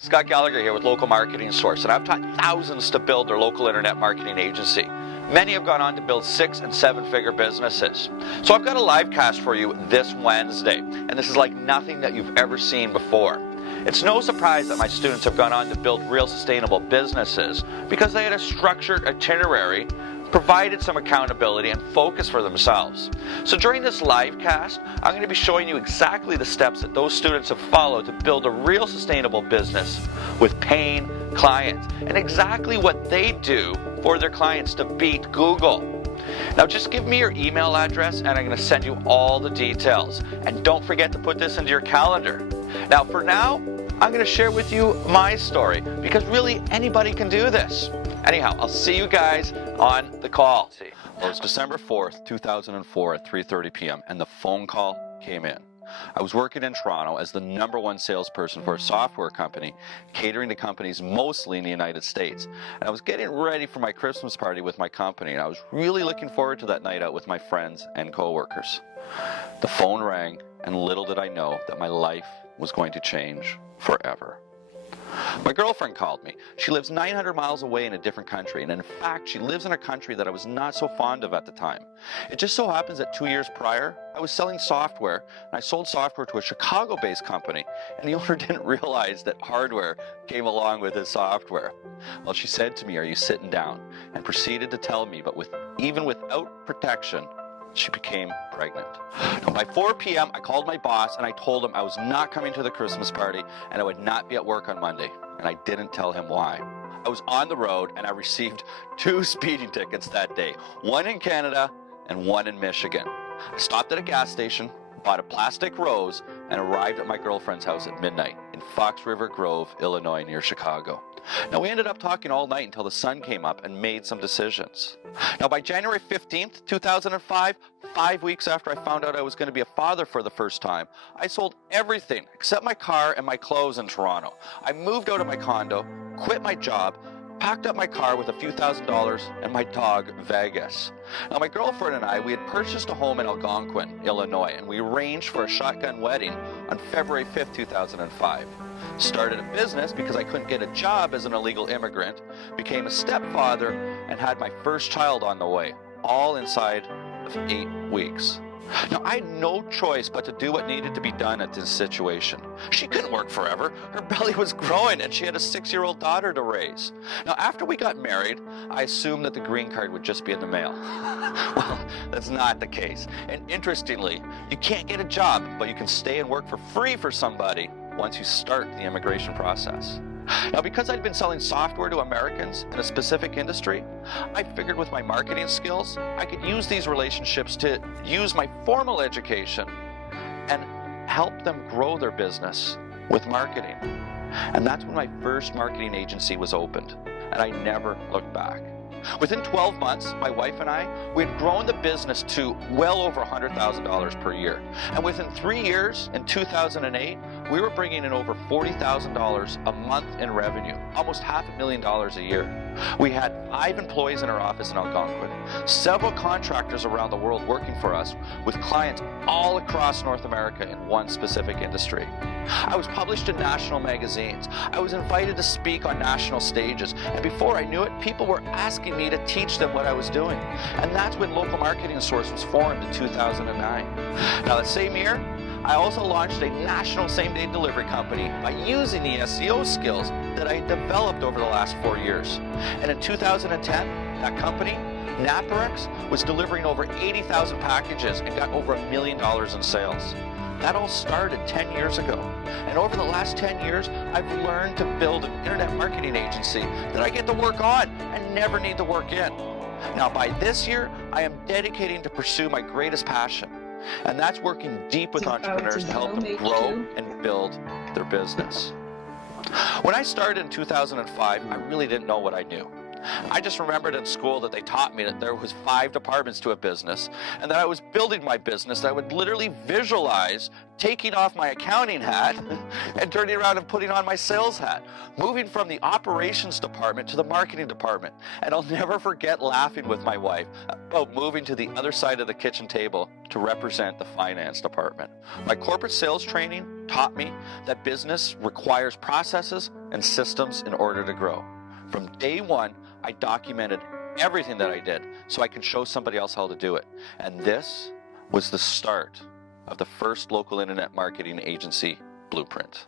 Scott Gallagher here with Local Marketing Source, and I've taught thousands to build their local internet marketing agency. Many have gone on to build 6- and 7-figure businesses. So I've got a live cast for you this Wednesday, and this is like nothing that you've ever seen before. It's no surprise that my students have gone on to build real sustainable businesses because they had a structured itinerary, provided some accountability and focus for themselves. So during this live cast, I'm going to be showing you exactly the steps that those students have followed to build a real sustainable business with paying clients and exactly what they do for their clients to beat Google. Now just give me your email address and I'm going to send you all the details. And don't forget to put this into your calendar. Now for now, I'm going to share with you my story because really anybody can do this. Anyhow, I'll see you guys on the call. Well, it's December 4th, 2004 at 3:30 p.m. and the phone call came in. I was working in Toronto as the #1 salesperson for a software company catering to companies mostly in the United States. And I was getting ready for my Christmas party with my company, and I was really looking forward to that night out with my friends and coworkers. The phone rang, and little did I know that my life was going to change forever. My girlfriend called me. She lives 900 miles away in a different country, and in fact, she lives in a country that I was not so fond of at the time. It just so happens that 2 years prior, I was selling software, and I sold software to a Chicago-based company, and the owner didn't realize that hardware came along with his software. Well, she said to me, "Are you sitting down?" and proceeded to tell me, but even without protection, she became pregnant. Now, by 4 p.m., I called my boss and I told him I was not coming to the Christmas party and I would not be at work on Monday. And I didn't tell him why. I was on the road and I received 2 speeding tickets that day, one in Canada and one in Michigan. I stopped at a gas station, bought a plastic rose, and arrived at my girlfriend's house at midnight in Fox River Grove, Illinois, near Chicago. Now, we ended up talking all night until the sun came up and made some decisions. Now, by January 15th, 2005, 5 weeks after I found out I was going to be a father for the first time, I sold everything except my car and my clothes in Toronto. I moved out of my condo, quit my job, packed up my car with a few $1,000s and my dog, Vegas. Now, my girlfriend and I, we had purchased a home in Algonquin, Illinois, and we arranged for a shotgun wedding on February 5th, 2005. Started a business because I couldn't get a job as an illegal immigrant, became a stepfather, and had my first child on the way, all inside of 8 weeks. Now, I had no choice but to do what needed to be done at this situation. She couldn't work forever. Her belly was growing and she had a 6-year-old daughter to raise. Now, after we got married, I assumed that the green card would just be in the mail. Well, that's not the case. And interestingly, you can't get a job, but you can stay and work for free for somebody once you start the immigration process. Now, because I'd been selling software to Americans in a specific industry, I figured with my marketing skills, I could use these relationships to use my formal education and help them grow their business with marketing. And that's when my first marketing agency was opened, and I never looked back. Within 12 months, my wife and I, we had grown the business to well over $100,000 per year. And within 3 years, in 2008, we were bringing in over $40,000 a month in revenue, almost $500,000 a year. We had 5 employees in our office in Algonquin, several contractors around the world working for us, with clients all across North America in one specific industry. I was published in national magazines. I was invited to speak on national stages. And before I knew it, people were asking me to teach them what I was doing. And that's when Local Marketing Source was formed in 2009. Now, that same year, I also launched a national same-day delivery company by using the SEO skills that I had developed over the last 4 years. And in 2010, that company, Naparex, was delivering over 80,000 packages and got over $1 million in sales. That all started 10 years ago. And over the last 10 years, I've learned to build an internet marketing agency that I get to work on and never need to work in. Now, by this year, I am dedicating to pursue my greatest passion. And that's working deep with entrepreneurs to help them grow and build their business. When I started in 2005, I really didn't know what I knew. I just remembered in school that they taught me that there was 5 departments to a business, and that I was building my business, that I would literally visualize taking off my accounting hat and turning around and putting on my sales hat, moving from the operations department to the marketing department. And I'll never forget laughing with my wife about moving to the other side of the kitchen table to represent the finance department. My corporate sales training taught me that business requires processes and systems in order to grow. From day one, I documented everything that I did so I can show somebody else how to do it. And this was the start of the first local internet marketing agency blueprint.